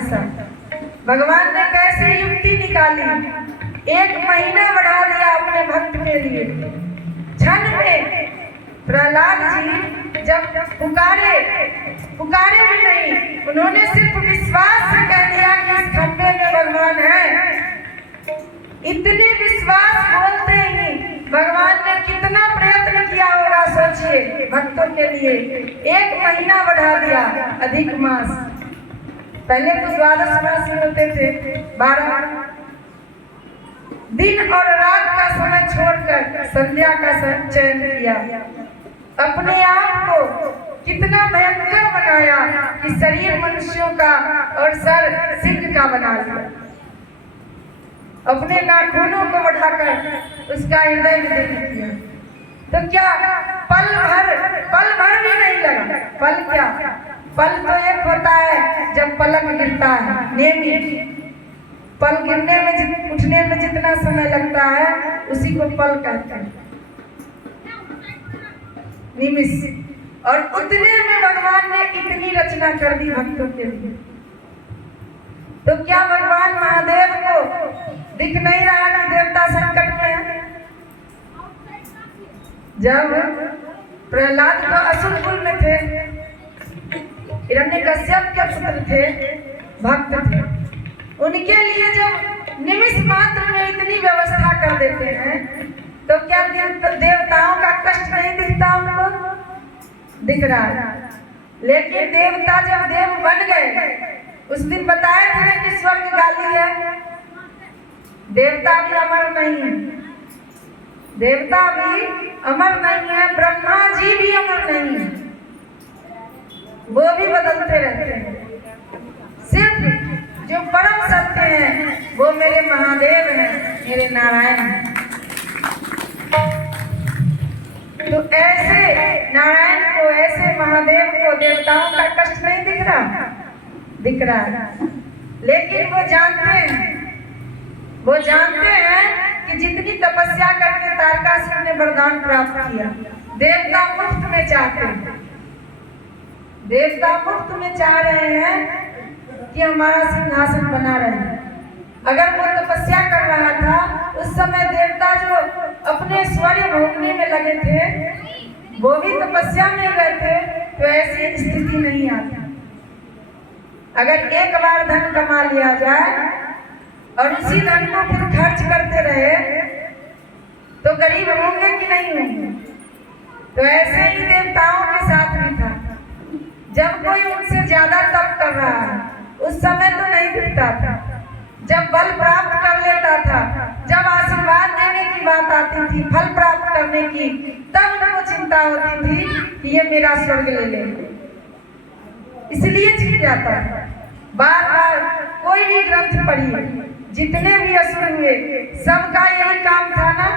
हमेशा। भगवान ने कैसे युक्ति निकाली, 1 महीना बढ़ा दिया अपने भक्त के लिए। क्षण में प्रहलाद जी जब पुकारे भी नहीं, उन्होंने सिर्फ विश्वास से कह दिया कि इस खंबे में भगवान है। इतने विश्वास बोलते ही भगवान ने कितना प्रयत्न किया होगा, सोचिए, भक्तों के लिए 1 महीना बढ़ा दिया, अधिक मास। पहले तो 12 मास होते थे, 12 दिन और रात का समय छोड़कर संध्या का चयन किया। अपने आप को कितना भयंकर बनाया कि शरीर मनुष्यों का और सर सिंह का बना लिया। अपने नाखूनों को बढ़ाकर उसका हृदय विदीर्ण किया। तो क्या पल भर भी नहीं लगा। पल क्या, पल तो एक होता है जब पलक गिरता है, नियमित पल गिरने में उठने में जितना समय लगता है उसी को पल कहते हैं, निमिष। और उतने में भगवान ने इतनी रचना कर दी भक्तों के लिए। तो क्या भगवान महादेव को दिख नहीं रहा कि देवता संकट में है? जब प्रहलाद तो असुर कुल में थे, हिरण्यकश्यप के पुत्र थे, भक्त थे, उनके लिए जब निमिष मात्र में इतनी व्यवस्था कर देते हैं तो क्या देवताओं का कष्ट नहीं दिखता? उनको दिख रहा है। लेकिन देवता जब देव बन गए, उस दिन बताए थे कि स्वर्ग गाली है। देवता भी अमर नहीं है, देवता भी अमर नहीं है, ब्रह्मा जी भी अमर नहीं है, वो भी बदलते रहते हैं। सिर्फ जो परम सत्य हैं वो मेरे महादेव हैं, मेरे नारायण हैं। तो ऐसे नारायण को, ऐसे महादेव को देवताओं का कष्ट नहीं दिख रहा? दिख रहा है। लेकिन वो जानते हैं कि जितनी तपस्या करके तारकासुर ने वरदान प्राप्त किया, देवता मुफ्त में चाहते हैं। देवता मुफ्त में चाह रहे हैं कि हमारा सिंहासन बना रहे। अगर वो तपस्या कर रहा था, उस समय देवता जो अपने स्वर्ग भोगने में लगे थे, वो भी तपस्या में गए थे, तो ऐसी स्थिति नहीं आती। अगर एक बार धन कमा लिया जाए और उसी धन को फिर खर्च करते रहे तो गरीब होंगे कि नहीं होंगे? तो ऐसे ही देवताओं के साथ भी था। जब कोई उनसे ज्यादा तप कर रहा है, उस समय तो नहीं दिखता था। जब बल प्राप्त कर लेता था, जब आशीर्वाद देने की बात आती थी, फल प्राप्त करने की, तब उनको चिंता होती थी कि ये मेरा स्वर्ग ले लेंगे, इसलिए छिप जाता है। बार बार कोई भी ग्रंथ पढ़िए, जितने भी असुर हुए, सबका यही काम था ना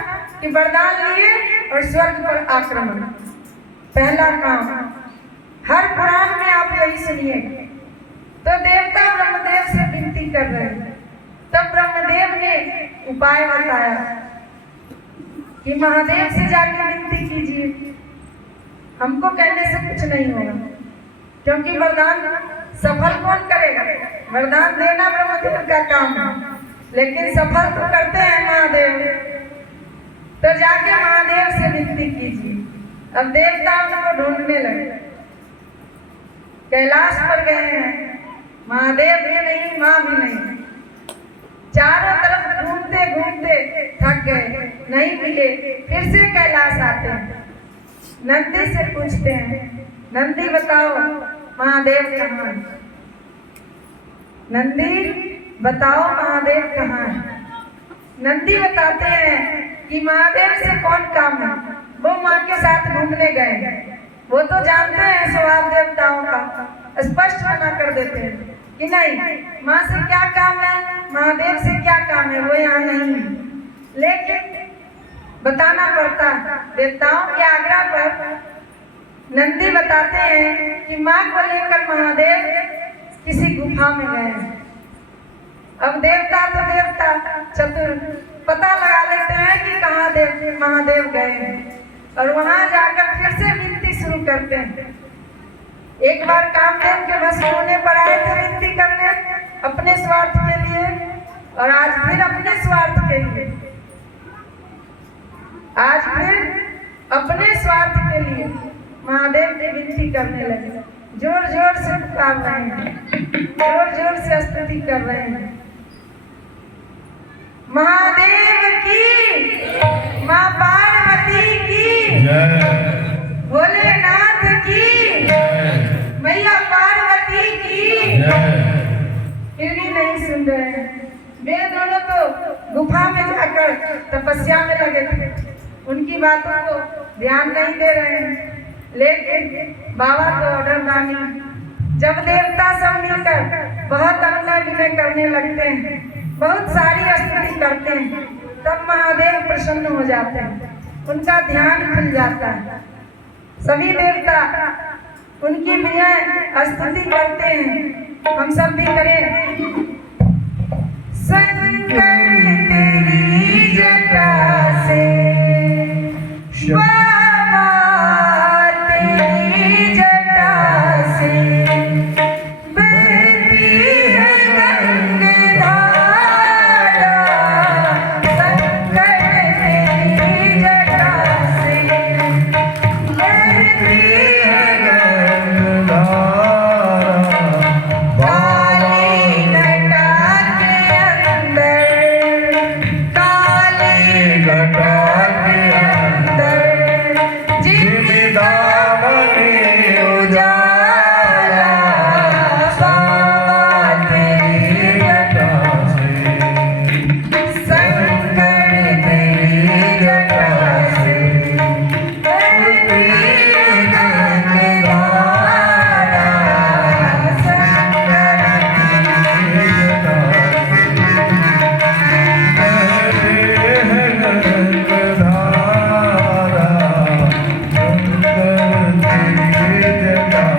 कि वरदान लिए और स्वर्ग पर आक्रमण। पहला काम हर पुराण में आप यही सुनिए। तो देवता ब्रह्मदेव से विनती कर रहे हैं, तब ब्रह्मदेव ने उपाय बताया कि महादेव से जाकर विनती कीजिए, हमको कहने से कुछ नहीं होगा, क्योंकि वरदान सफल कौन करेगा? वरदान देना ब्रह्मदेव का काम है, लेकिन सफल तो करते हैं महादेव। तो जाके महादेव से विनती कीजिए। अब देवता उनको ढूंढने लगे, कैलाश पर गए हैं, महादेव भी नहीं, माँ भी नहीं, चारों तरफ घूमते घूमते थक गए, नहीं मिले। फिर से कैलाश आते हैं, नंदी से पूछते हैं, नंदी बताओ महादेव कहाँ है? नंदी बताओ महादेव कहाँ है? नंदी बताते हैं कि महादेव से कौन काम है, वो माँ के साथ घूमने गए। वो तो जानते हैं स्वभाव देवताओं का, स्पष्ट मना कर देते हैं कि नहीं, माँ से क्या काम है, महादेव से क्या काम है, वो यहाँ नहीं है। लेकिन बताना पड़ता है। देवताओं के आग्रह पर नंदी बताते हैं कि माँ को लेकर महादेव किसी गुफा में गए। अब देवता तो देवता चतुर, पता लगा लेते हैं कि कहाँ महादेव गए हैं, और वहां जाकर फिर से विनती शुरू करते हैं। एक बार कामदेव के बस होने पर आए थे विनती करने, और आज फिर अपने स्वार्थ के लिए, आज फिर अपने स्वार्थ के लिए महादेव की विनती करने लगे। जोर जोर से पुकार रहे हैं, जोर जोर से स्तुति कर रहे हैं। महादेव की, माँ पार्वती की, भोलेनाथ की, मैया पार्वती की। फिर भी नहीं सुन रहे हैं। वे दोनों तो गुफा में जाकर तपस्या में लगे थे, उनकी बातों को ध्यान नहीं दे रहे हैं। लेकिन बाबा तो ऑर्डर दानी, जब देवता सब मिलकर बहुत अनुनय विनय करने लगते हैं, बहुत सारी स्तुति करते हैं, तब महादेव प्रसन्न हो जाते हैं, उनका ध्यान खुल जाता है। सभी देवता उनकी विनय स्तुति करते हैं। हम सब भी करें। शंकर तेरी जटा से, बाबा तेरी जटा से बहती है गंगाधारा। शंकर तेरी जटा से बहती है गंगाधारा। काली घटा के अंदर, काली घटा के अंदर जिंदामणि उजाला। बाबा तेरी जटा से, शंकर तेरी जटा से बहती है गंगाधारा। शंकर तेरी जटा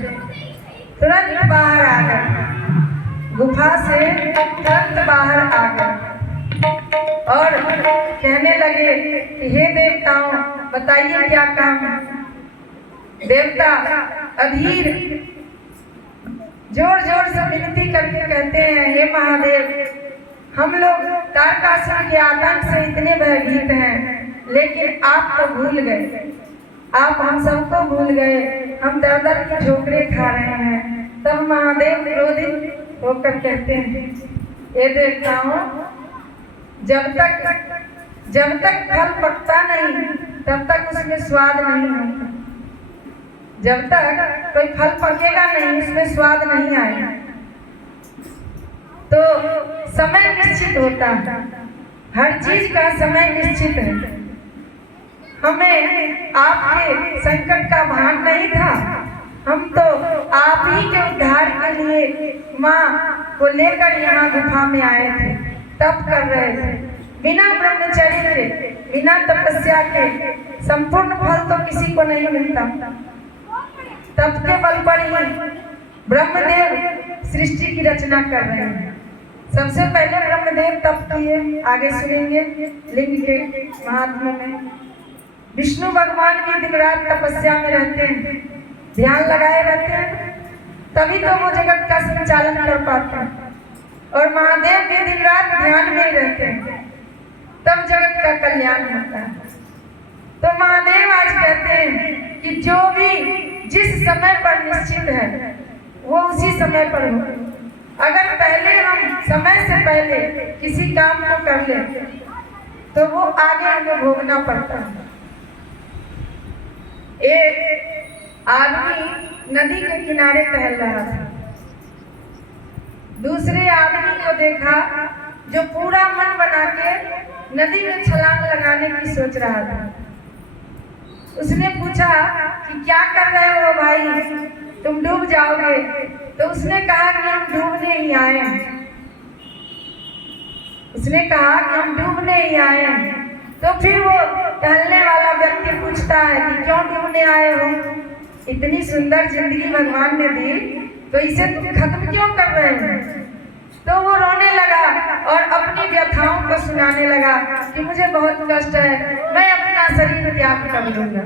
तुरंत बाहर आ गए, गुफा से तुरंत बाहर आ गए और कहने लगे कि हे देवताओं, बताइए क्या काम है। देवता अधीर जोर जोर से विनती करके कहते हैं, हे महादेव, हम लोग तारकासुर के आतंक से इतने भयभीत हैं, लेकिन आप तो भूल गए, आप हम सबको भूल गए, हम दर दर की ठोकरें खा रहे हैं। तब महादेव क्रोधित होकर कहते हैं, ये देवताओं, जब तक फल पकता नहीं तब तक उसमें स्वाद नहीं होता। जब तक कोई फल पकेगा नहीं उसमें स्वाद नहीं आएगा। तो समय निश्चित होता है, हर चीज का समय निश्चित है। हमें आपके संकट का भान नहीं था, हम तो आप ही के उद्धार के लिए माँ को लेकर यहाँ गुफा में आए थे, तप कर रहे थे। बिना ब्रह्मचर्य के, बिना तपस्या के संपूर्ण फल तो किसी को नहीं मिलता। तप के बल पर ही ब्रह्मदेव सृष्टि की रचना कर रहे हैं। सबसे पहले ब्रह्मदेव तप किए, आगे सुनेंगे लिंग के महात्म्य में। विष्णु भगवान भी दिन रात तपस्या में रहते हैं, ध्यान लगाए रहते हैं, तभी तो वो जगत का संचालन कर पाते हैं। और महादेव भी दिन रात ध्यान में ही रहते हैं, तब जगत का कल्याण होता है। तो महादेव आज कहते हैं कि जो भी जिस समय पर निश्चित है वो उसी समय पर हो। अगर पहले हम समय से पहले किसी काम को कर ले तो वो आगे हमें भोगना पड़ता है। एक आदमी नदी के किनारे टहल रहा था, दूसरे आदमी को देखा जो पूरा मन बना के नदी में छलांग लगाने की सोच रहा था। उसने पूछा कि क्या कर रहे हो भाई, तुम डूब जाओगे। तो उसने कहा कि हम डूबने ही आए हैं। उसने कहा कि हम डूबने ही आए हैं। तो फिर वो टहलने वाला व्यक्ति पूछता है कि क्यों डूबने आए हो, इतनी सुंदर जिंदगी भगवान ने दी, तो इसे तुम खत्म क्यों कर रहे हो। तो वो रोने लगा और अपनी व्यथाओं को सुनाने लगा कि मुझे बहुत कष्ट है, मैं अपना शरीर त्याग कर दूंगा।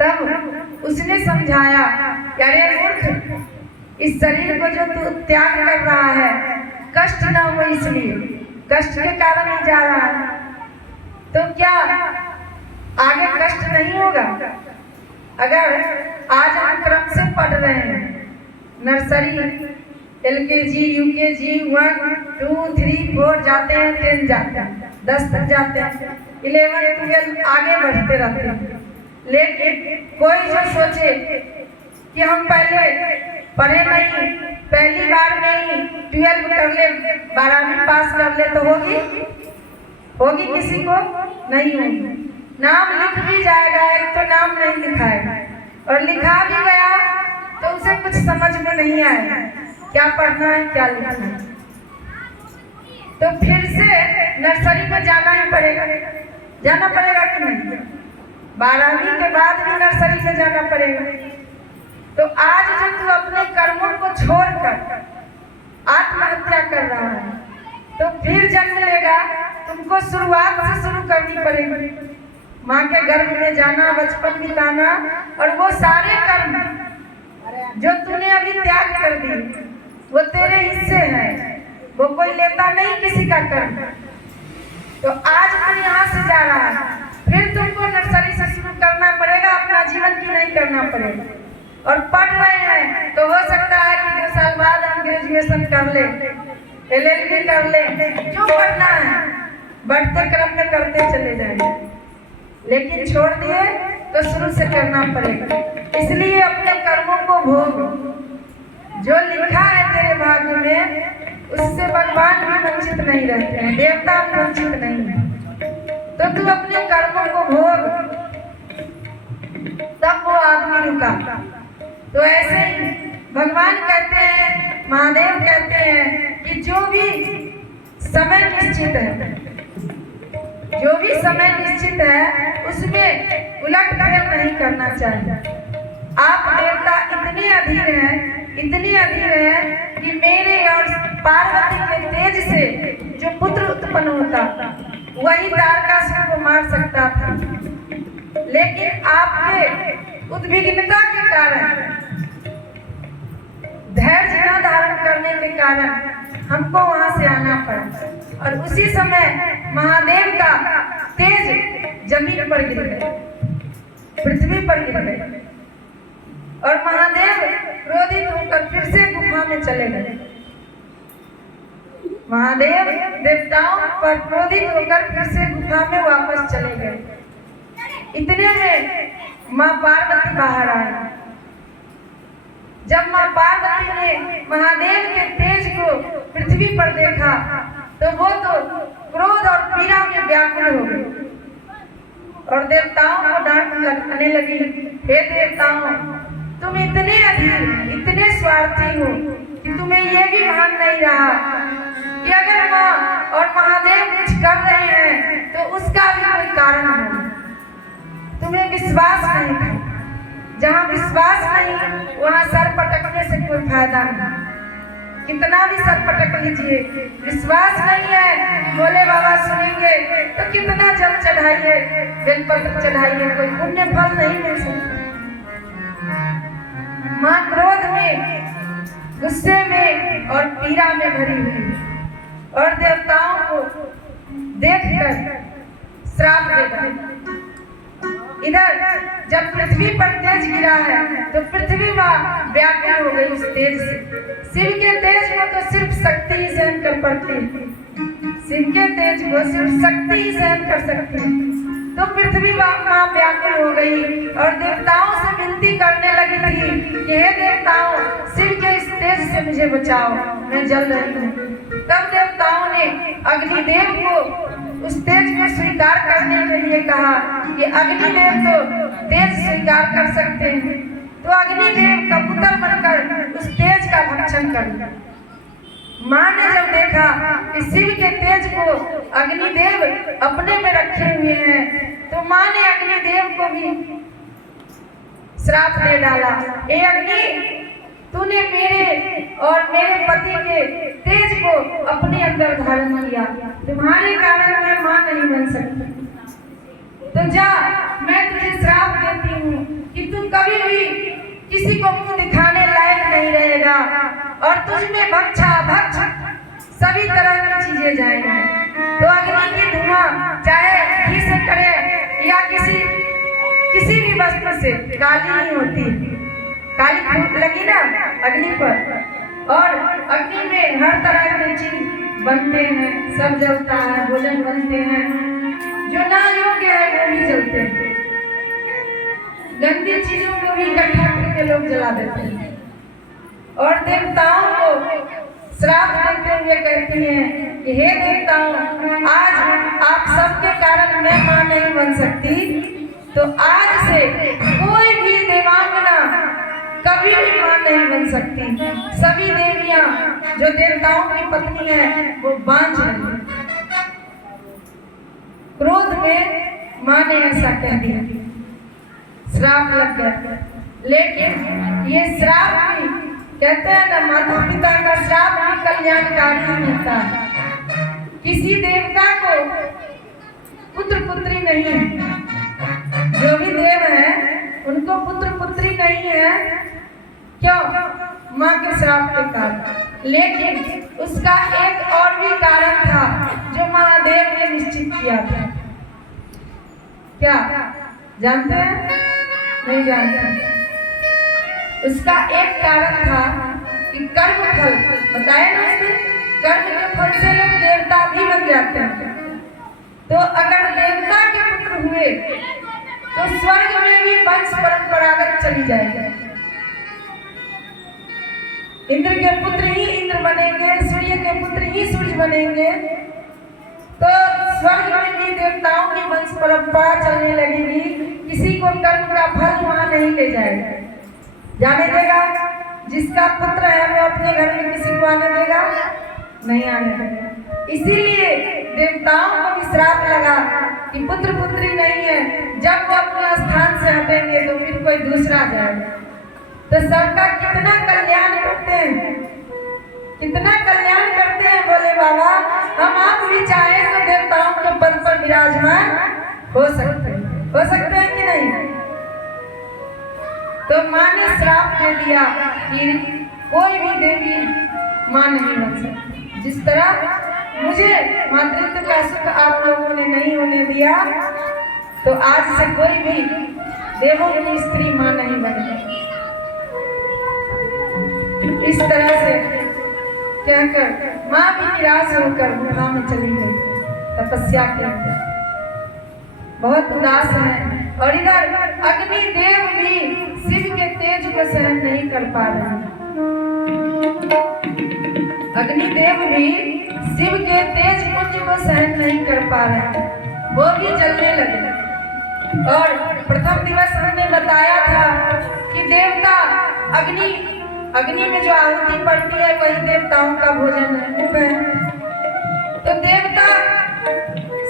तब उसने समझाया कि अरे मूर्ख, इस शरीर को जो तू त्याग कर रहा है कष्ट ना हो इसलिए, कष्ट के कारण ही जा रहा है, तो क्या आगे कष्ट नहीं होगा। अगर आज हम क्रम से पढ़ रहे हैं, नर्सरी LKG UKG 1 2 3 4 जाते हैं, 10 जाते हैं, 10 तक जाते हैं, 11 12 आगे बढ़ते रहते हैं। लेकिन कोई जो सोचे कि हम पहले पढ़े नहीं, पहली बार में ही 12 कर ले, 12वीं पास कर ले, तो होगी किसी को नहीं होगी। नाम लिख भी जाएगा, एक तो नाम नहीं लिखाएगा, और लिखा भी गया तो उसे कुछ समझ में नहीं आएगा क्या पढ़ना है क्या लिखना है। तो फिर से नर्सरी में जाना ही पड़ेगा, जाना पड़ेगा कि नहीं। 12वीं के बाद भी नर्सरी में जाना पड़ेगा। तो आज जब तू अपने कर्मों को छोड़कर आत्महत्या कर रहा है, तो फिर जन्म लेगा, तुमको शुरुआत से शुरू करनी पड़ेगी। माँ के गर्भ में जाना, बचपन बिताना, और वो सारे कर्म जो तूने अभी त्याग कर दिए वो तेरे हिस्से हैं, वो कोई लेता नहीं किसी का कर्म। तो आज तू यहाँ से जा रहा है, फिर तुमको नर्सरी से शुरू करना पड़ेगा, अपना जीवन की नहीं करना पड़ेगा। और पढ़ रहे हैं तो हो सकता है कि 2 साल बाद हम ग्रेजुएशन कर ले, LLB कर ले, क्यों पढ़ना है, बढ़ते क्रम में करते चले जाएंगे। लेकिन छोड़ दिए तो शुरू से करना पड़ेगा। इसलिए अपने कर्मों को भोग, जो लिखा है तेरे भाग्य में उससे भगवान भी वंचित नहीं रहते हैं, देवता भी वंचित नहीं है। तो तू अपने कर्मों को भोग, तब वो आदमी रुका। तो ऐसे ही भगवान कहते हैं, महादेव कहते हैं कि जो भी समय निश्चित है, जो भी समय निश्चित है उसमें उलट फेर नहीं करना चाहिए। आप देवता इतने अधीर हैं कि मेरे और पार्वती के तेज से जो पुत्र उत्पन्न होता वही तारकासुर को मार सकता था, लेकिन आपके उद्विग्नता के कारण, धैर्य न धारण करने के कारण हमको वहां से आना पड़ा और उसी समय महादेव का तेज जमीन पर गिर गए, पृथ्वी पर गिर गए और महादेव क्रोधित होकर फिर से गुफा में चले गए। महादेव देवताओं पर क्रोधित होकर फिर से गुफा में वापस चले गए। इतने में माँ पार्वती बाहर आई। जब माँ पार्वती ने महादेव के तेज को पृथ्वी पर देखा तो वो तो क्रोध और पीड़ा में व्याकुल हो गई और देवताओं को डांट लगने लगी, हे देवताओं, तुम इतने अधीर, इतने स्वार्थी हो कि तुम्हें ये भी भान नहीं रहा कि अगर माँ और महादेव कुछ कर रहे हैं तो उसका भी कोई कारण है। तुम्हें विश्वास नहीं था, जहाँ विश्वास नहीं वहाँ सर पटकने से कोई फायदा नहीं। कितना भी सर पटक लीजिए, विश्वास नहीं है भोले बाबा सुनेंगे तो कितना जल चढ़ाइए, बेलपत्र चढ़ाइए, कोई पुण्य फल नहीं मिल सकता। माँ क्रोध में, गुस्से में और पीड़ा में भरी हुई और देवताओं को देखकर श्राप दे गई। इधर जब पृथ्वी पर तेज गिरा है तो पृथ्वी व्याकुल हो गई उस तेज से। शिव के तेज को तो सिर्फ शक्ति ही सहन कर पाती है, शिव के तेज को सिर्फ शक्ति ही सहन कर सकती है। तो पृथ्वी माँ व्याकुल हो गई और देवताओं से विनती करने लगी थी कि हे देवताओं, शिव के इस तेज से मुझे बचाओ, मैं जल रही हूँ। तब देवताओं ने अग्निदेव को उस तेज को स्वीकार करने के लिए कहा कि अग्निदेव तो तेज स्वीकार कर सकते हैं। तो अग्निदेव कबूतर बनकर उस तेज का भक्षण कर दिया। माँ ने जब देखा कि शिव के तेज को अग्निदेव अपने में रखे हुए हैं तो माँ ने अग्निदेव को भी श्राप दे डाला, ए अग्नि, तूने मेरे और मेरे पति के तेज को अपने अंदर धारण किया, तुम्हारे कारण मैं माँ नहीं बन सकती। तो जा, मैं तुझे श्राप देती हूँ कि तू कभी भी किसी को मुंह दिखाने लायक नहीं रहेगा और तुझमें भक्षा भक्ष सभी तरह की चीजें जाएंगी। तो अग्नि की धुआं चाहे घी से करे या किसी भी वस्तु से काली नहीं होती, काली फूट लगी ना अग्नि पर और अग्नि में हर तरह के चीज बनते हैं, सब जलता है, भोजन बनते हैं, जो ना योग्य है वो भी जलते हैं। गंदी चीजों को भी इकट्ठा करके लोग जला देते हैं और देवताओं को श्राप देते हुए कहती हैं कि हे देवताओं, आज आप सबके कारण मैं मां नहीं बन सकती, तो आज से कोई भी देवांगना कभी भी मां नहीं बन सकती। सभी देवियां जो देवताओं की पत्नी हैं वो बांझ रही। क्रोध में मां ने ऐसा कह दिया, श्राप लग गया। लेकिन ये श्राप भी कहते हैं ना, माता पिता का श्राप भी कल्याणकारी होता है। किसी देवता को पुत्र पुत्री नहीं है, जो भी देव है उनको पुत्र पुत्री नहीं है, क्यों? माँ के श्राप के कारण। लेकिन उसका एक और भी कारण था जो महादेव ने निश्चित किया था। क्या जानते हैं? नहीं जानते। उसका एक कारण था कि कर्म फल, बताया ना उसने, कर्म के फल से लोग देवता भी बन जाते हैं। तो अगर देवता के पुत्र हुए तो स्वर्ग में भी वंश परंपरागत चली जाएगी। इंद्र के पुत्र ही इंद्र बनेंगे, सूर्य के पुत्र ही सूर्य बनेंगे, तो स्वर्ग में भी देवताओं की वंश परंपरा चलने लगेगी। किसी को कर्म का फल वहां नहीं ले जाएगा, जाने देगा। जिसका पुत्र है वो अपने घर में किसी को आने देगा? नहीं आने देगा। इसीलिए देवताओं को भी श्राप लगा कि पुत्र पुत्री नहीं है, जब वो अपने स्थान से हटेंगे तो फिर कोई दूसरा जाएगा। तो सबका कितना कल्याण करते हैं, कितना कल्याण करते हैं बोले बाबा। हम आप भी चाहे तो देवताओं के पद पर विराजमान हो सकते हैं कि नहीं। तो माँ ने श्राप दे दिया कि कोई भी देवी माँ नहीं बन सकती। जिस तरह मुझे मातृत्व का सुख आप लोगों ने नहीं होने दिया, तो आज से कोई भी देवों की स्त्री माँ नहीं बनेगी। इस तरह से कहकर माँ भी निराश होकर गुफा में चली गई तपस्या के लिए। बहुत उदास है। और इधर अग्निदेव भी शिव के तेज को सहन नहीं कर पा रहे। अग्निदेव भी शिव के तेज पुंज को सहन नहीं कर पा रहे, वो भी जलने लगे। और प्रथम दिवस हमने बताया था कि देवता अग्नि में जो आहुति पड़ती है वही देवताओं का भोजन है। तो देवता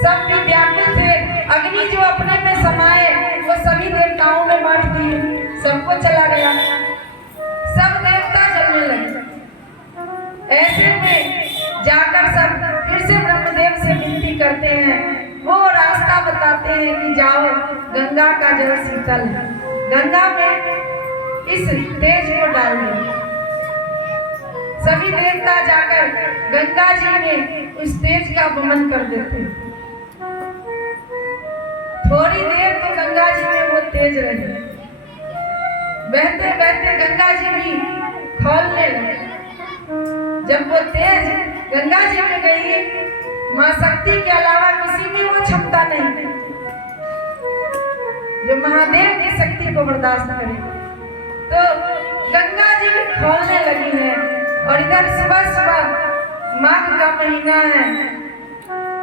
सब भी व्याकुल थे। अग्नि जो अपने में समाये वो सभी देवताओं में बांट दी, सबको चला गया, सब देवता जलने लगे। ऐसे में जाकर सब फिर से ब्रह्मदेव से विनती करते हैं। वो रास्ता बताते हैं कि जाओ, गंगा का जल शीतल है, गंगा में इस तेज को डाल दो। सभी देवता जाकर गंगा जी में उस तेज का वमन कर देते। थोड़ी देर तो गंगा जी में वो तेज रही, बहते बहते गंगा जी भी खौलने लगे। जब वो तेज गंगा जी में गई, माँ शक्ति के अलावा किसी में वो क्षमता नहीं जो महादेव की शक्ति को बर्दाश्त करे। तो गंगा जी खौलने लगी है। और इधर सुबह सुबह माघ का महीना है,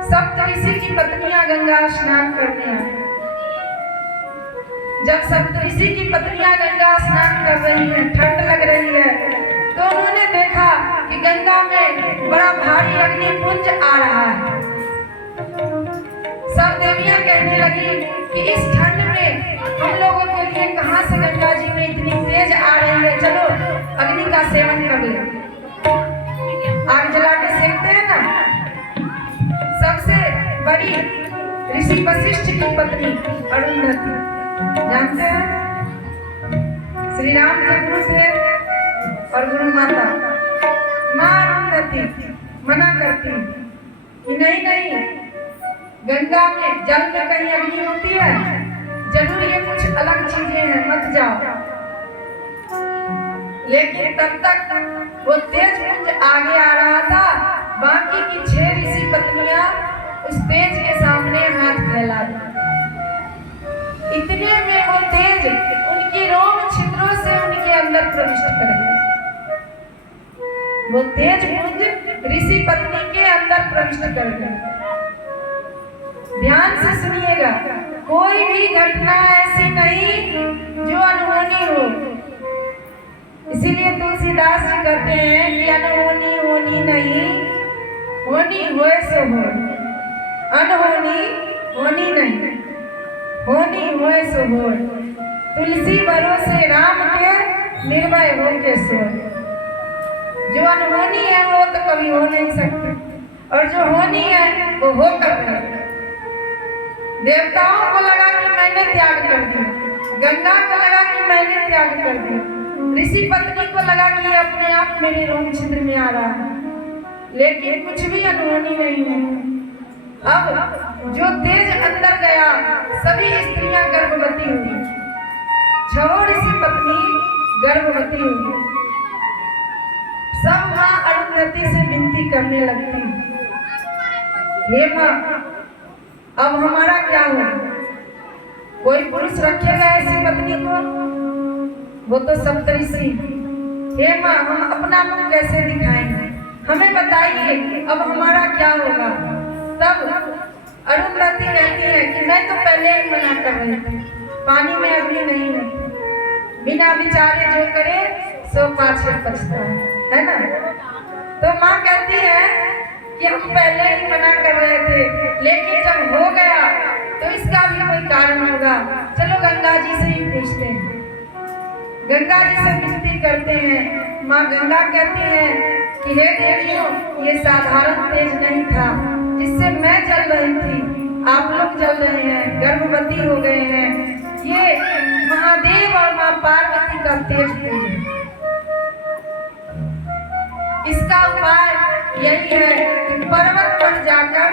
सप्तऋषि की पत्नियां गंगा स्नान करने आए। जब सप्तऋषि की पत्नियां गंगा स्नान कर रही हैं, ठंड लग रही है, तो उन्होंने देखा कि गंगा में बड़ा भारी अग्निपुंज आ रहा है। सब देवियां कहने लगी कि इस ठंड में हम लोगों के लिए कहां से गंगा जी में इतनी तेज आ रही है, चलो अग्नि का सेवन कर ले। आग जला के सेकते हैं ना। सबसे बड़ी ऋषि वशिष्ठ की पत्नी अरुंधति, जानते हैं श्री राम के गुरु थे और गुरु माता माँ अरुंधति मना करती कि नहीं, गंगा में जल में कहीं अग्नि होती है, जरूर ये कुछ अलग चीजें हैं, मत जाओ। लेकिन तब तक वो तेज पुंज आगे आ रहा था। बाकी की 6 ऋषि पत्नियां उस तेज के सामने हाथ फैला दी। इतने में वो तेज उनकी रोम छिद्रों से उनके अंदर प्रविष्ट कर गया। वो तेज पुंज ऋषि पत्नी के अंदर प्रविष्ट कर गया। ध्यान से सुनिएगा, कोई भी घटना ऐसी नहीं जो अनहोनी हो। इसीलिए तुलसीदास जी कहते हैं कि अनहोनी होनी नहीं, होनी होए सो हो। अनहोनी होनी नहीं, होनी होए सो हो। तुलसी भरोसे राम के निर्भय हो के सो। जो अनहोनी है वो तो कभी हो नहीं सकती, और जो होनी है वो होकर रहेगी। देवताओं को लगा कि मैंने त्याग कर दिया, गंगा को लगा कि मैंने त्याग कर दिया, ऋषि पत्नी को लगा कि अपने आप मेरे रोम छिद्र में आ रहा है, लेकिन कुछ भी अनहोनी नहीं है। अब जो तेज अंदर गया, सभी स्त्रियां गर्भवती हुई। 6 ऋषि पत्नी गर्भवती हुई। सब माँ अरुंधति से विनती करने लगती, हे माँ, अब हमारा क्या हो? कोई पुरुष रखेगा ऐसी पत्नी को? वो तो सप्तऋषि। हे माँ, हम अपना मुख कैसे दिखाएंगे? हमें बताइए अब हमारा क्या होगा? तब अरुंधति कहती है कि मैं तो पहले ही मना कर रही थी, पानी में अभी नहीं है। बिना विचारे जो करे सो पाछे पछता है ना। तो माँ कहती है कि हम पहले ही मना कर रहे थे, लेकिन जब हो गया तो इसका भी कोई कारण होगा, चलो गंगा जी से ही पूछते हैं। गंगा जी से विनती करते हैं। माँ गंगा कहती हैं कि हे देवियों, ये साधारण तेज नहीं था जिससे मैं जल रही थी, आप लोग जल रहे हैं, गर्भवती हो गए हैं। ये महादेव और माँ पार्वती का तेज है। इसका उपाय यही है कि पर्वत पर जाकर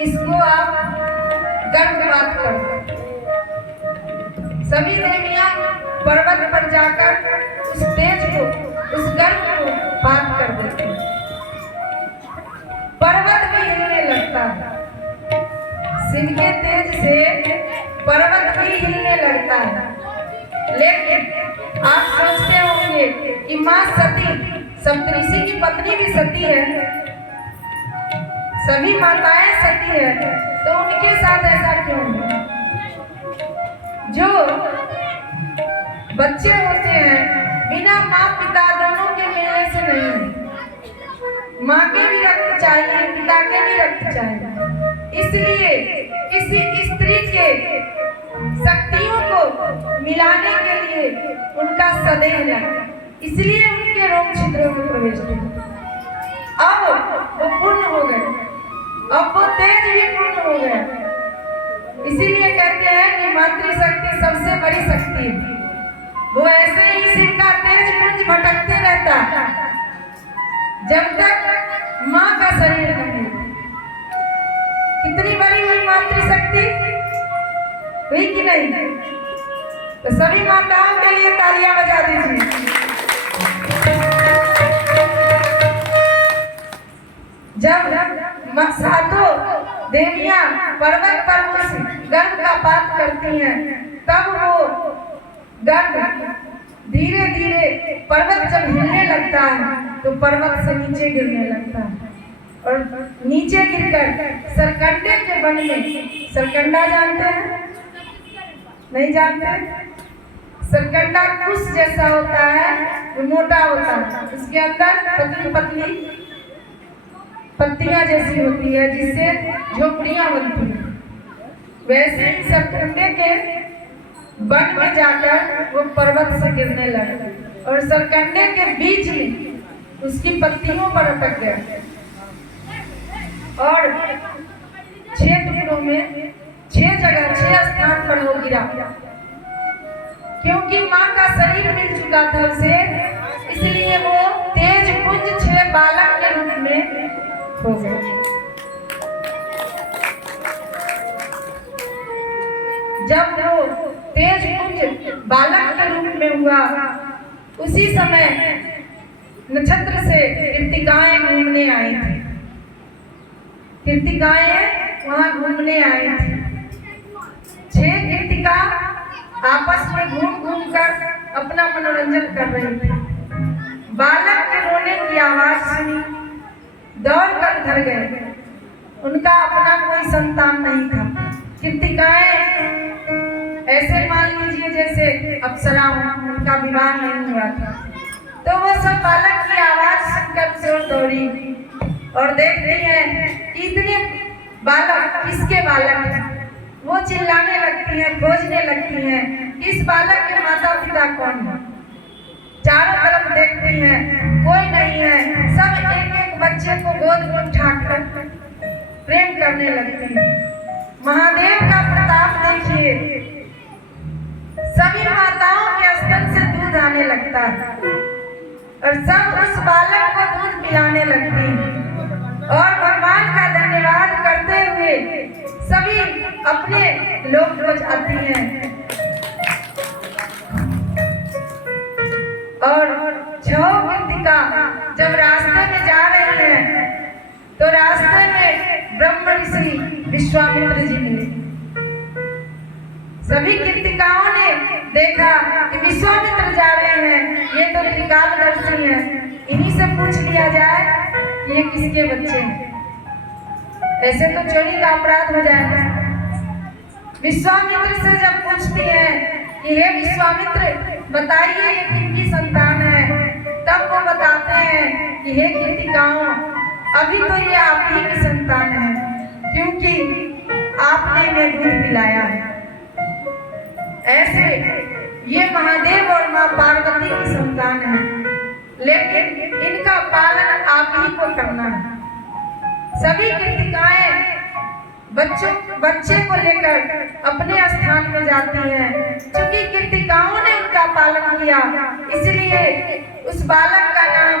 इसको आप गर्भपात कर दो। सभी देवियां पर्वत पर जाकर उस तेज को, उस गर्भ को पात कर देते हैं। पर्वत भी हिलने लगता है। शिव के तेज से पर्वत भी हिलने लगता है। लेकिन आप सोचते होंगे कि माँ सती, सप्तऋषि की पत्नी भी सती है, सभी माताएं सती है, तो उनके साथ ऐसा क्यों है? जो बच्चे होते हैं बिना माँ पिता दोनों के मिलने से नहीं, माँ के भी रक्त चाहिए, पिता के भी रक्त चाहिए। इसलिए किसी स्त्री के शक्तियों को मिलाने के लिए उनका सदैव है, इसलिए उनके रोम छिद्रों में प्रवेश किया। अब वो पूर्ण हो गए, अब वो तेज भी पूर्ण हो गया। इसीलिए कहते हैं कि मातृशक्ति सबसे बड़ी शक्ति है। वो ऐसे ही शिव का तेज पुंज भटकते रहता जब तक माँ का शरीर न मिले। कितनी बड़ी हुई मातृशक्ति, हुई कि नहीं? तो सभी माताओं के लिए तालियां बजा दीजिए। जब सातों देवियां पर्वत पर उस गर्भ का पात करती हैं, तब वो गर्भ धीरे धीरे पर्वत जब हिलने लगता है तो पर्वत से नीचे गिरने लगता है, और नीचे गिरकर सरकंडे के बन में, सरकंडा जानते हैं? नहीं जानते? सरकंडा कुश जैसा होता है, वो मोटा होता है, उसके अंदर पतली पतली पत्तियां जैसी होती है जिससे झोपड़ियां बनती हैं। वैसे ही सरकंडे के वन में जाकर वो पर्वत से गिरने लगा और सरकंडे के बीच में उसकी पत्तियों पर अटक गया और 6 टुकड़ों में 6 जगह 6 स्थान पर वो गिरा। क्योंकि माँ का शरीर मिल चुका था उसे, इसलिए वो तेज पुंज 6 बालक के रूप में हो गया। जब वो तेज पुंज बालक के रूप में हुआ, उसी समय नक्षत्र से कृत्तिकाएं घूमने आई थी। कृत्तिकाएं वहां घूमने आई थी। 6 कृत्तिका आपस में घूम घूम कर अपना मनोरंजन कर रही थी। बालक के रोने की आवाज सुनी, दौड़ कर घर गए। उनका अपना कोई संतान नहीं था। कृत्तिकाएं ऐसे मान लीजिए जैसे अप्सरा, उनका विवाह नहीं हुआ था, तो वो सब बालक की आवाज सुनकर जोर दौड़ी और देखती हैं कि इतने बालक किसके बालक हैं। वो चिल्लाने लगती हैं, खोजने लगती हैं इस बालक के माता पिता कौन है। चारों तरफ देखती हैं, कोई नहीं है। सब एक एक बच्चे को गोद में उठाकर प्रेम करने लगती हैं। महादेव का प्रताप देखिए, सभी माताओं के स्तन से दूध आने लगता है और सब उस बालक को दूध पिलाने लगती हैं और भगवान का धन्यवाद करते हुए सभी अपने लोक को जाती हैं। और 6 कृत्तिका जब रास्ते में जा रहे हैं तो रास्ते में ब्रह्म ऋषि विश्वामित्र जी मिले। सभी कृत्तिकाओं ने देखा कि विश्वामित्र जा रहे हैं, ये तो त्रिकालदर्शी हैं, इन्हीं से पूछ लिया जाए कि ये किसके बच्चे हैं। ऐसे तो चोरी का अपराध हो जाएगा। विश्वामित्र से जब पूछती है कि हे विश्वामित्र बताइए ये किनकी संतान है, तब वो बताते हैं कि हे कृत्तिकाओं, अभी तो ये आप ही की संतान है, क्योंकि आपने इन्हें दूध पिलाया है। ऐसे ये महादेव और माँ पार्वती की संतान है, लेकिन इनका पालन आप ही को करना है। सभी कृतिकाएं बच्चे को लेकर अपने स्थान में जाती हैं। चूंकि कृतिकाओं ने उनका पालन किया, इसलिए उस बालक का नाम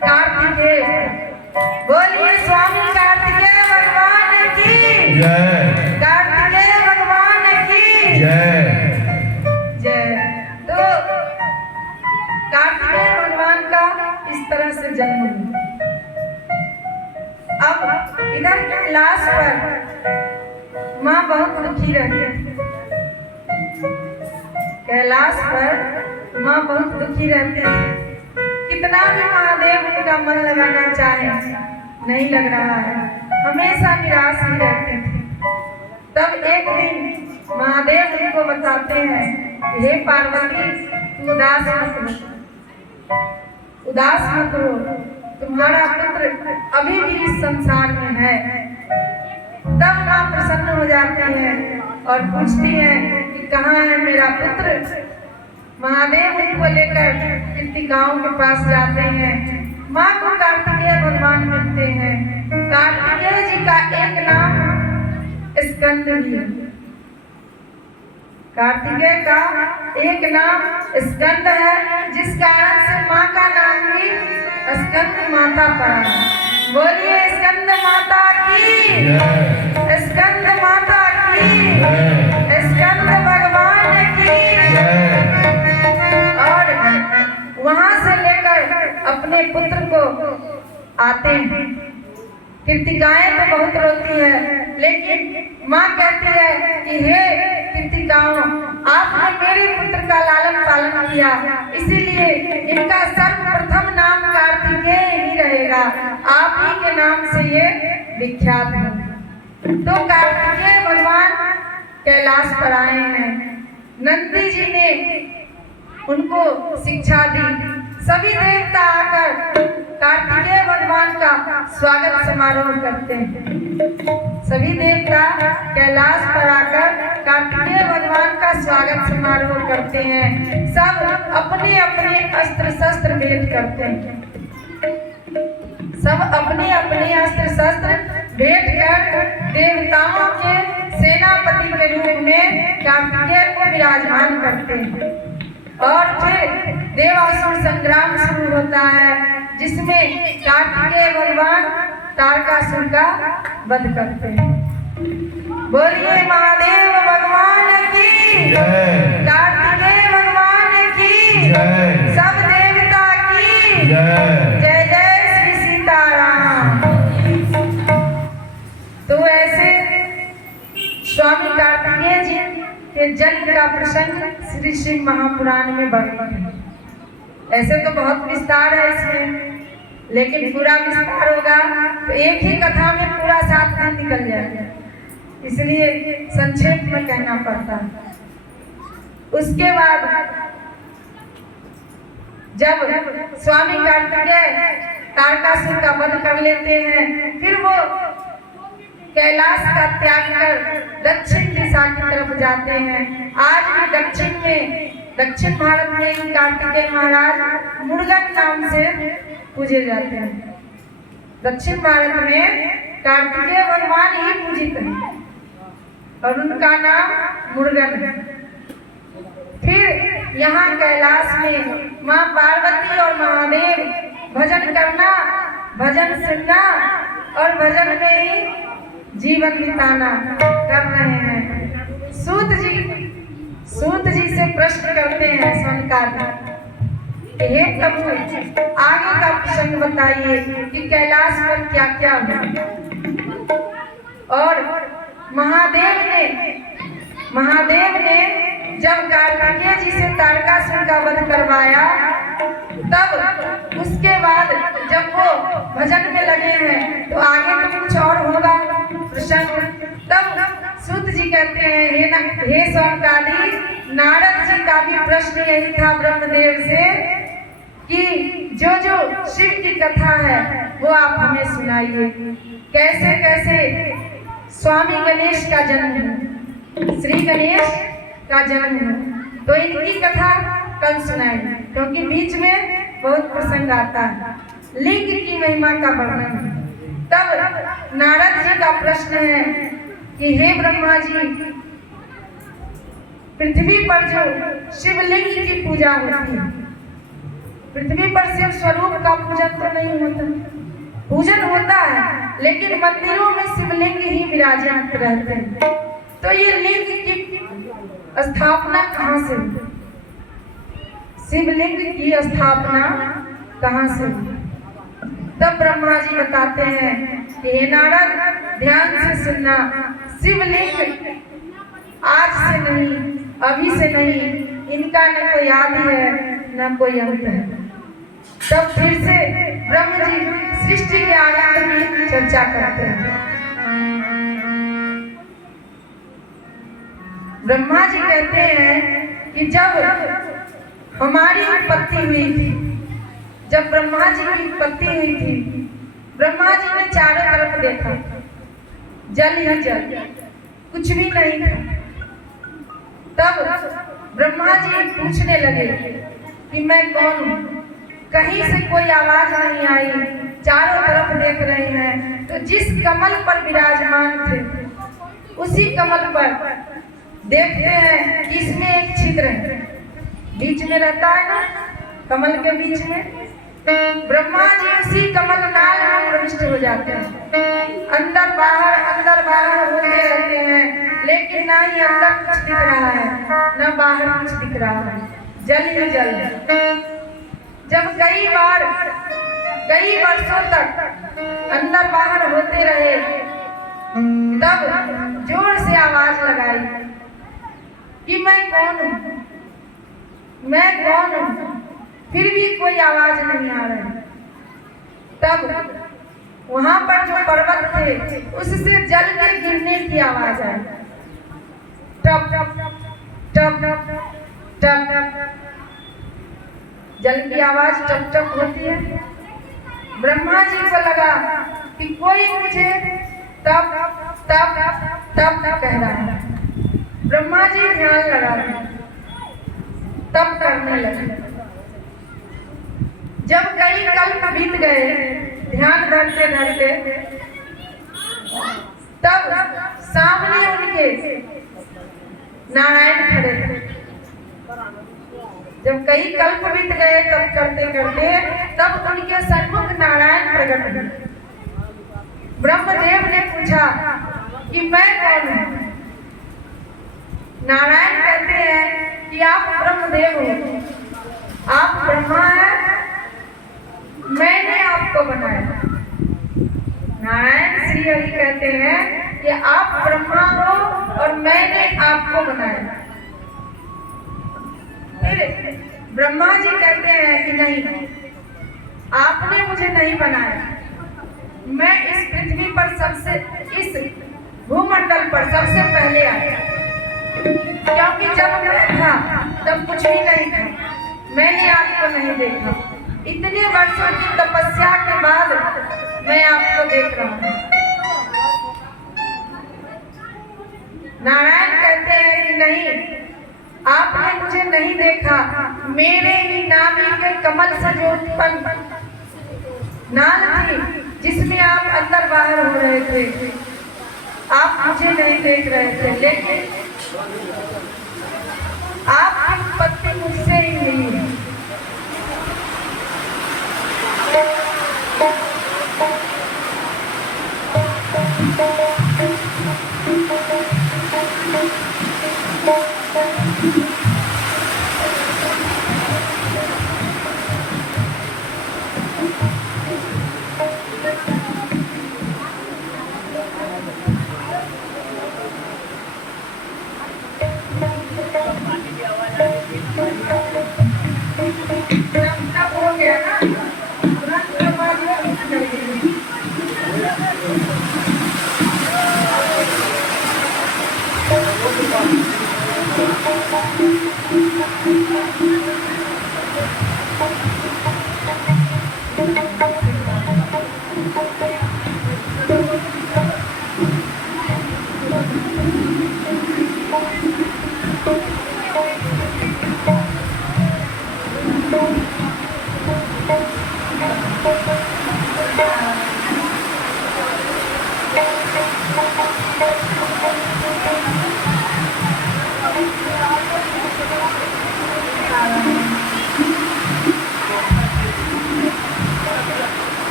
कार्तिकेय। बोलिए स्वामी कार्तिकेय भगवान की जय। कार्तिकेय भगवान की जय। जय। तो कार्तिकेय भगवान का इस तरह से जन्म हुआ। अब इधर कैलाश पर माँ बहुत दुखी रहती थी। कैलाश पर माँ बहुत दुखी रहते थे। कितना भी महादेव उनका मन लगाना चाहे, नहीं लग रहा है, हमेशा निराश ही रहते थे। तब एक दिन महादेव उनको बताते हैं, हे पार्वती, तू उदास मत हो, तुम्हारा पुत्र अभी भी इस संसार में है। तब माँ प्रसन्न हो जाती है और पूछती है कि कहाँ है मेरा पुत्र। महादेव उनको लेकर कृतिकाओं के पास जाते हैं। माँ को कार्तिकेय भगवान मिलते हैं। कार्तिकेय जी का एक नाम स्कंद भी है। कार्तिकेय का एक नाम स्कंद है, जिस कारण से माँ का नाम भी स्कंद माता पड़ा है। बोलिए स्कंद माता की, स्कंद माता की, स्कंद भगवान की। और वहां से लेकर अपने पुत्र को आते हैं। कृतिकाएं तो बहुत रोती है, लेकिन माँ कहती है कि हे कृतिकाओं, आपने मेरे पुत्र का लालन पालन किया, इसीलिए इनका सर्वप्रथम नाम कार्तिकेय ही रहेगा। आप ही के नाम से ये विख्यात है। तो कार्तिकेय भगवान कैलाश पर आए हैं। नंदी जी ने उनको शिक्षा दी। सभी देवता आकर कार्तिकेय भगवान का स्वागत समारोह करते हैं। सभी देवता कैलाश पर आकर कार्तिकेय भगवान का स्वागत समारोह करते हैं। सब अपने अपने अस्त्र शस्त्र भेंट करते हैं। सब अपने अपने अस्त्र शस्त्र भेंट कर देवताओं के सेनापति के रूप में कार्तिकेय को विराजमान करते हैं। और फिर देवासुर संग्राम शुरू होता है, जिसमें कार्तिकेय भगवान तारकासुर का वध करते हैं। बोलिए महादेव भगवान की, कार्तिकेय भगवान की, सब देवता की जय जय श्री सीताराम। तो ऐसे स्वामी कार्तिकेय जी के जन्म का प्रसंग श्री शिव महापुराण में वर्णन है। ऐसे तो बहुत विस्तार है इसमें, लेकिन पूरा विस्तार होगा तो एक ही कथा में पूरा 7 दिन निकल जाएगा, इसलिए संक्षेप में कहना पड़ता है। उसके बाद जब स्वामी कार्तिकेय तारकासुर का वध कर लेते हैं, फिर वो कैलाश का त्याग कर दक्षिण दिशा की तरफ जाते हैं। आज भी दक्षिण भारत में ही कार्तिकेय महाराज मुर्गन नाम से पूजे जाते हैं। दक्षिण भारत में कार्तिकेय भगवान ही पूजित हैं और उनका नाम मुर्गन है। फिर यहाँ कैलाश में माँ पार्वती और महादेव भजन करना, भजन सुनना और भजन में ही जीवन बिताना कर रहे हैं। सूत जी से प्रश्न करते हैं सनकादिक, हे प्रभु, आगे का प्रसंग बताइए कि कैलाश पर क्या क्या हुआ। और महादेव ने जब कार्तिकेय जी से तारकासुर का वध करवाया, तब उसके बाद जब वो भजन में लगे हैं तो आगे तो कुछ और होगा प्रसंग। तब सूत जी कहते हैं, हे सौनकादि, नारद जी का भी प्रश्न यही था ब्रह्मदेव से कि जो जो शिव की कथा है वो आप हमें सुनाइए। कैसे कैसे स्वामी गणेश का जन्म हुआ, श्री गणेश का जन्म हुआ। तो इनकी कथा कल सुनाएंगे, क्योंकि बीच में बहुत प्रसंग आता है लिंग की महिमा का वर्णन। तब नारद जी का प्रश्न है कि हे ब्रह्मा जी, पृथ्वी पर जो शिवलिंग की पूजा होती है, पृथ्वी पर शिव स्वरूप का पूजन तो नहीं होता, पूजन होता है लेकिन मंदिरों में शिवलिंग ही विराजमान रहते हैं। तो ये लिंग की स्थापना कहाँ से हुई? शिवलिंग की स्थापना कहाँ से हुई? तब ब्रह्मा जी बताते हैं कि हे नारद, ध्यान से सुनना, शिवलिंग आज से नहीं, अभी से नहीं, इनका न कोई आदि है न कोई अंत है। तब फिर से ब्रह्म जी सृष्टि के आनंद की चर्चा करते हैं। ब्रह्मा जी कहते हैं कि जब हमारी उत्पत्ति हुई थी, जब ब्रह्मा जी की उत्पत्ति हुई थी, ब्रह्मा जी ने चारों तरफ देखा, जल ही जल, कुछ भी नहीं था। तब ब्रह्मा जी पूछने लगे कि मैं कौन हूँ? कहीं से कोई आवाज नहीं आई, चारों तरफ देख रहे हैं तो जिस कमल पर विराजमान थे उसी कमल पर देखते हैं कि इसमें एक छिद्र है, बीच में रहता है ना, कमल के बीच में। ब्रह्मा जी उसी कमल नाल में प्रविष्ट हो जाते हैं, अंदर बाहर होते रहते हैं, लेकिन ना ही अंदर कुछ दिख रहा है ना बाहर कुछ दिख रहा है, जल ही जल है। जब कई वर्षों तक अंदर बाहर होते रहे, तब जोर से आवाज लगाई कि मैं कौन हूँ, मैं कौन हूँ? फिर भी कोई आवाज नहीं आ रही। तब वहां पर जो पर्वत थे उससे जल के गिरने की आवाज आई, टप टप टप, जल की आवाज टप टप होती है। ब्रह्मा जी को लगा कि कोई मुझे तप तप तप कह रहा है। ब्रह्मा जी ध्यान लगा तप करने लगे। जब कई कल्प बीत गए ध्यान करते करते, तब सामने उनके नारायण खड़े थे। जब कई कल्प बीत गए तब करते करते, तब उनके सन्मुख नारायण प्रकट हुए। ब्रह्मदेव ने पूछा कि मैं कौन हूँ? नारायण कहते हैं कि आप ब्रह्मदेव हो, आप ब्रह्मा हैं, मैंने आपको बनाया। नारायण श्री हरि कहते हैं कि आप ब्रह्मा हो और मैंने आपको बनाया। फिर ब्रह्मा जी कहते हैं कि नहीं, आपने मुझे नहीं बनाया, मैं इस पृथ्वी पर इस भूमंडल पर सबसे पहले आया, क्योंकि जब मैं था तब कुछ भी नहीं था, मैंने आपको नहीं देखा। इतने वर्षों की तपस्या के बाद मैं आपको देख रहा हूँ। नारायण कहते हैं कि नहीं, आपने मुझे नहीं देखा, मेरे ही नाभि के कमल से जो उत्पन्न नाल थी जिसमें आप अंदर बाहर हो रहे थे, आप मुझे नहीं देख रहे थे, लेकिन आपकी उत्पत्ति मुझसे ही मिली है। पानी की आवाज आ रही है।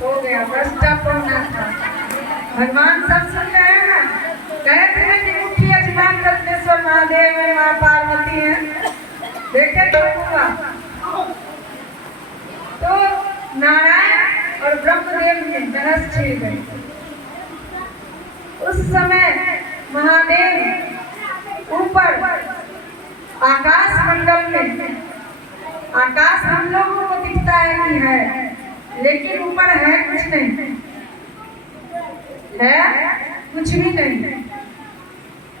हो गया, दसटा पौना था। भगवान सब सुन रहे हैं। कहते हैं कि मुखी यजमान रत्नेश्वर महादेव है, माँ पार्वती है। देखे तो हुआ तो नारायण और ब्रह्मदेव ने बहस छिड़ गई। उस समय महादेव ऊपर आकाश मंडल में, आकाश हम लोगों को दिखता है कि है, लेकिन ऊपर है कुछ नहीं, है कुछ भी नहीं।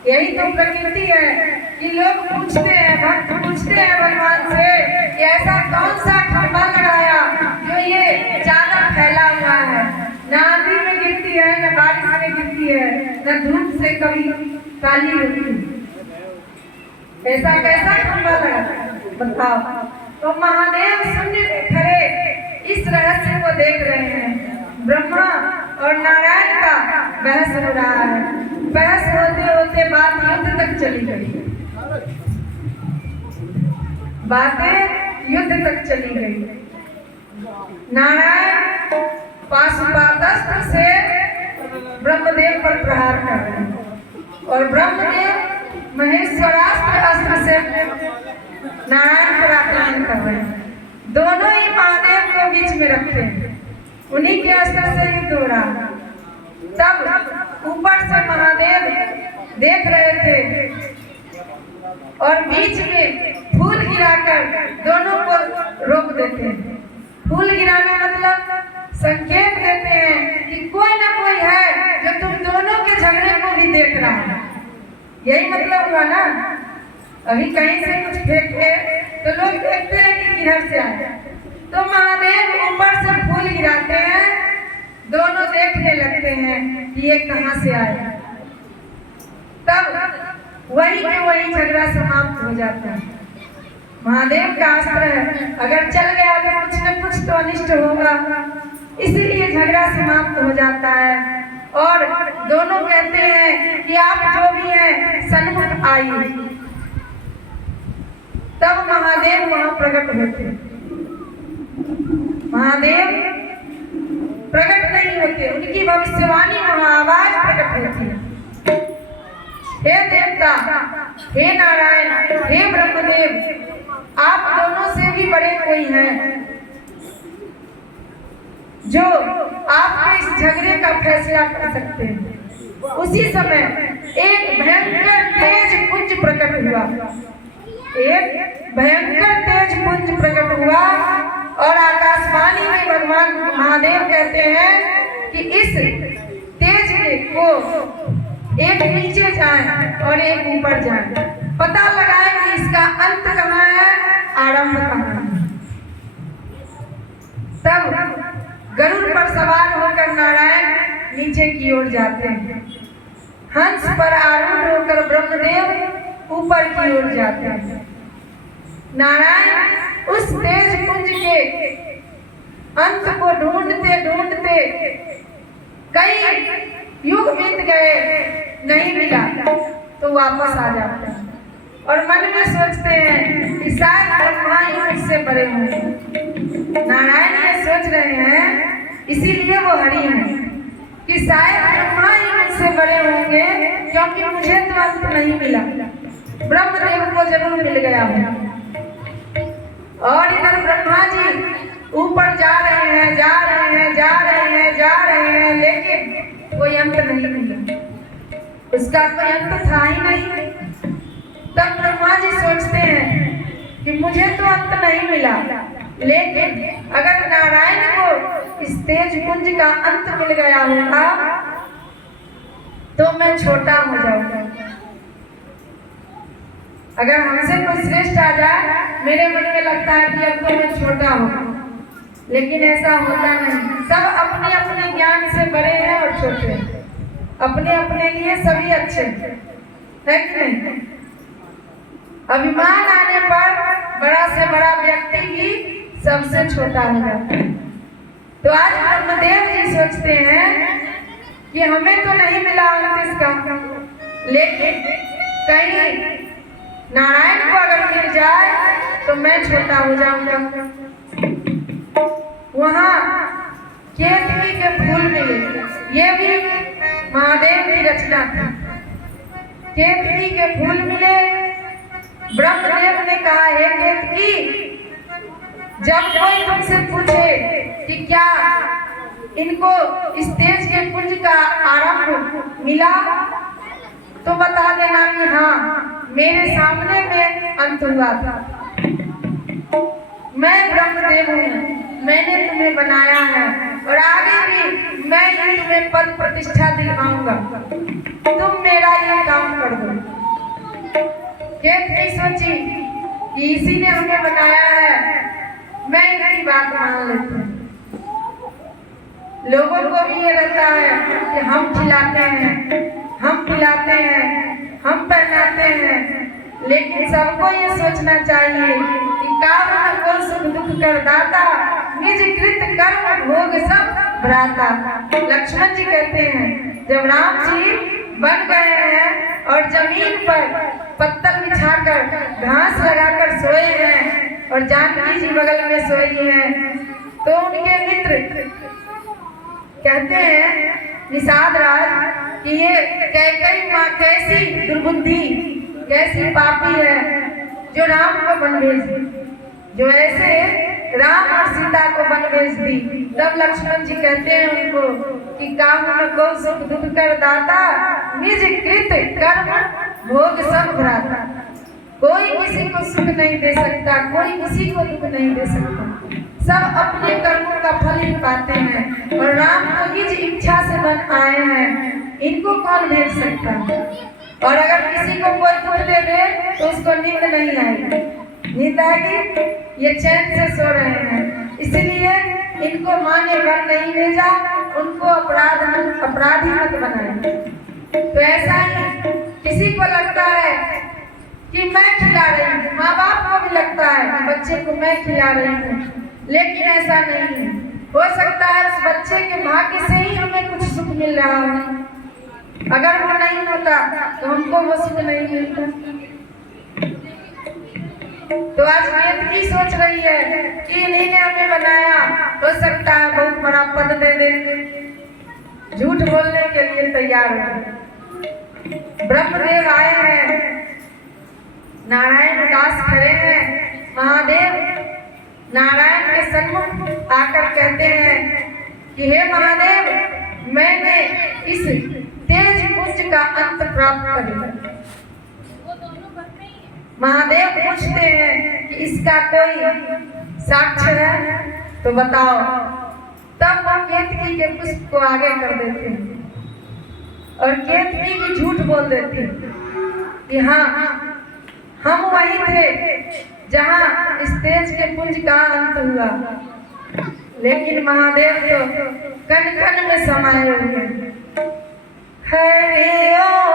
यही तो प्रकृति है कि लोग पूछते हैं, भक्त पूछते हैं भगवान से कि ऐसा कौन सा खंभा लगाया जो ये ज्यादा फैला हुआ है, न आंधी में गिरती है, न बारिश में गिरती है, न धूप से कभी काली होती है। ऐसा कैसा खंभा लगा बताओ। तो महादेव शून्य में खड़े इस रहस्य को देख रहे हैं। ब्रह्मा और नारायण का बहस हो रहा है। बहस होते होते बात युद्ध तक चली गई, बातें युद्ध तक चली गई। नारायण पाशुपातास्त्र से ब्रह्मदेव पर प्रहार कर रहे हैं और ब्रह्मदेव महेश्वरास्त्र अस्त्र से नारायण पर आक्रमण कर रहे हैं। दोनों ही महादेव को बीच में रखते हैं, उन्हीं के अस्त्र से युद्ध हो रहा। तब ऊपर से महादेव देख रहे थे और बीच में फूल गिराकर दोनों को रोक देते हैं। फूल गिराना मतलब संकेत देते हैं कि कोई ना कोई है जो तुम दोनों के झगड़े को भी देख रहा है। यही मतलब हुआ ना। अभी कहीं से कुछ फेंके तो लोग देखते हैं कि किधर से आए, तो महादेव ऊपर से फूल गिराते हैं, दोनों देखने लगते हैं कि ये कहाँ से आए। तब वही के वही झगड़ा समाप्त हो जाता है। महादेव का अस्त्र है, अगर चल गया तो कुछ न कुछ तो अनिष्ट होगा, इसीलिए झगड़ा समाप्त हो जाता है। और दोनों कहते हैं कि आप जो भी हैं सन्मुख आइए। तब महादेव वहां प्रकट होते। महादेव प्रकट नहीं होते, उनकी भविष्यवाणी वहां आवाज प्रकट होती है। हे देवता, हे नारायण, हे ब्रह्मदेव, आप दोनों से भी बड़े कोई हैं जो आपके इस झगड़े का फैसला कर सकते हैं। उसी समय एक भयंकर तेज पुंज प्रकट हुआ, एक भयंकर तेज पुंज प्रकट हुआ और आकाशवाणी में भगवान महादेव कहते हैं कि इस तेज को एक नीचे जाए और एक ऊपर जाए, पता लगाए कि इसका अंत कहाँ है, आरंभ कहाँ है। तब गरुड़ पर सवार होकर नारायण नीचे की ओर जाते हैं, हंस पर आरूढ़ होकर ब्रह्मदेव ऊपर की ओर जाते हैं। नारायण उस तेज पुंज के अंत को ढूंढते ढूंढते कई युग बीत गए, नहीं मिला तो वापस आ जाते हैं और मन में सोचते हैं कि शायद ब्रह्मा ही मुझसे बड़े होंगे। नारायण ये सोच रहे हैं, इसीलिए वो हरि हैं कि शायद ब्रह्मा ही मुझसे बड़े होंगे, क्योंकि मुझे तो अंत नहीं मिला, ब्रह्मदेव को जरूर मिल गया होगा। और इधर ब्रह्मा जी ऊपर जा रहे हैं, जा रहे हैं, जा रहे हैं, जा रहे हैं, लेकिन कोई अंत नहीं मिला, उसका कोई अंत था ही नहीं। तब ब्रह्मा जी सोचते हैं कि मुझे तो अंत नहीं मिला, लेकिन अगर नारायण को इस तेज पुंज का अंत मिल गया होगा तो मैं छोटा हो जाऊंगा। अगर हमसे कोई श्रेष्ठ आ जाए, मेरे मन में लगता है कि अब तो मैं छोटा हूँ, लेकिन ऐसा होता नहीं। सब अपने अपने ज्ञान से बड़े हैं और छोटे हैं, अपने अपने लिए सभी अच्छे हैं, है कि नहीं? अभिमान आने पर बड़ा से बड़ा व्यक्ति भी सबसे छोटा हो जाता है। तो आज ब्रह्मदेव जी सोचते हैं कि हमें तो नहीं मिला 29 का, लेकिन कहीं नारायण को अगर मिल जाए तो मैं छोटा हो जाऊंगा। वहाँ केतकी के फूल मिले, ये भी महादेव की रचना थी। केतकी के फूल मिले, ब्रह्मदेव ने कहा हे केतकी, जब कोई तुमसे पूछे कि क्या इनको इस तेज के पुंज का आरंभ मिला तो बता देना कि हाँ, मेरे सामने में अंत हुआ था। मैं ब्रह्मदेव हूँ, मैंने तुम्हें बनाया है और आगे भी मैं ही तुम्हें पद प्रतिष्ठा दिलवाऊंगा, तुम मेरा ये काम कर दो। केतकी सोची कि इसी ने हमें बनाया है, मैं इनकी बात मान लेती हूँ। लोगों को भी ये रहता है कि हम खिलाते हैं, हम पिलाते हैं, हम पहनाते हैं, लेकिन सबको ये सोचना चाहिए कि कारण को सुख दुख कर दाता, निज कृत कर्म भोग सब भ्राता। लक्ष्मण जी कहते हैं जब राम जी बन गए हैं और जमीन पर पत्तल बिछाकर घास लगाकर सोए हैं और जानकी जी बगल में सोई हैं, तो उनके मित्र कहते हैं निषाद राज कि ये कैकेयी माँ कैसी दुर्बुद्धि, कैसी पापी है जो राम को वन भेज दी, जो ऐसे राम और सीता को वन भेज दी। तब लक्ष्मण जी कहते हैं उनको कि काम को सुख दुख कर दाता, निज कृत कर्म भोग सब भ्राता। कोई किसी को सुख नहीं दे सकता, कोई किसी को दुख नहीं दे सकता, सब अपने कर्मों का फल ही पाते हैं। और राम तो निज इच्छा से बन आए हैं, इनको कौन भेज सकता है। और अगर किसी को कोई दुख दे दे तो उसको नींद नहीं आएगी, नींद आएगी, ये चैन से सो रहे हैं। इसलिए इनको माँ ने वन नहीं भेजा, उनको अपराधी मत बनाए। तो ऐसा ही किसी को लगता है कि मैं खिला रही हूँ, माँ बाप को भी लगता है कि बच्चे को मैं खिला रही हूँ, लेकिन ऐसा नहीं है। हो सकता है उस बच्चे के भाग्य से ही हमें कुछ सुख मिल रहा है, अगर वो नहीं होता तो हमको वो सुख नहीं मिलता। तो आज केतकी सोच रही है कि इन्हीं ने हमें बनाया, हो सकता है बहुत बड़ा पद दे दे, झूठ बोलने के लिए तैयार है। ब्रह्मदेव आए हैं, नारायण दास खड़े हैं, महादेव नारायण के सन्मुख आकर कहते हैं कि हे महादेव, मैंने इस तेज पुंज का अंत प्राप्त कर लिया। महादेव पूछते हैं कि इसका कोई साक्ष्य है तो बताओ। तब वो केतकी के पुष्प को आगे कर देते हैं और केतकी की झूठ बोल देती है कि हाँ, हम वही थे जहाँ इस तेज के पुंज का अंत हुआ। लेकिन महादेव तो कण कण में समाये हुए हैं। हरि ओम।